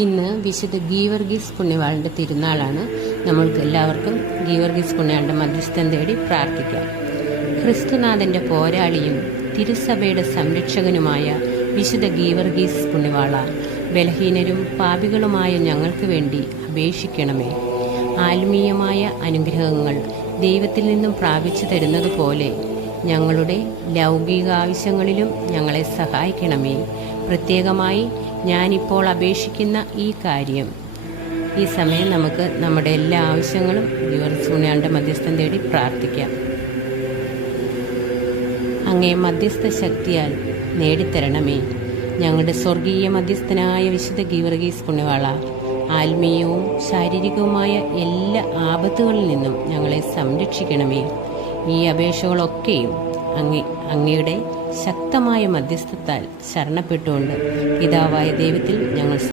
ഇന്ന് വിശുദ്ധ ഗീവർഗീസ് പുണ്യവാളന്റെ തിരുനാളാണ്. നമ്മൾക്ക് എല്ലാവർക്കും ഗീവർഗീസ് പുണ്യവാളന്റെ മധ്യസ്ഥം തേടി പ്രാർത്ഥിക്കാം. ക്രിസ്തുനാഥന്റെ പോരാളിയും തിരുസഭയുടെ സംരക്ഷകനുമായ വിശുദ്ധ ഗീവർഗീസ് പുണ്യവാള, ബലഹീനരും പാപികളുമായ ഞങ്ങൾക്ക് വേണ്ടി അപേക്ഷിക്കണമേ. ആത്മീയമായ അനുഗ്രഹങ്ങൾ ദൈവത്തിൽ നിന്നും പ്രാപിച്ചു തരുന്നത് പോലെ ഞങ്ങളുടെ ലൗകിക ആവശ്യങ്ങളിലും ഞങ്ങളെ സഹായിക്കണമേ. പ്രത്യേകമായി ഞാനിപ്പോൾ അപേക്ഷിക്കുന്ന ഈ കാര്യം, ഈ സമയം നമുക്ക് നമ്മുടെ എല്ലാ ആവശ്യങ്ങളും ഗീവർഗീസ് പുണ്യവാളന്റെ മധ്യസ്ഥം തേടി പ്രാർത്ഥിക്കാം. അങ്ങേ മധ്യസ്ഥ ശക്തിയാൽ നേടിത്തരണമേ. ഞങ്ങളുടെ സ്വർഗീയ മധ്യസ്ഥനായ വിശുദ്ധ ഗീവർഗീസ് പുണ്യവാള, ആത്മീയവും ശാരീരികവുമായ എല്ലാ ആപത്തുകളിൽ നിന്നും ഞങ്ങളെ സംരക്ഷിക്കണമേ. ഈ അപേക്ഷകളൊക്കെയും അങ്ങയുടെ ശക്തമായ മധ്യസ്ഥത്താൽ ശരണപ്പെട്ടുകൊണ്ട് പിതാവായ ദൈവത്തിൽ ഞങ്ങൾ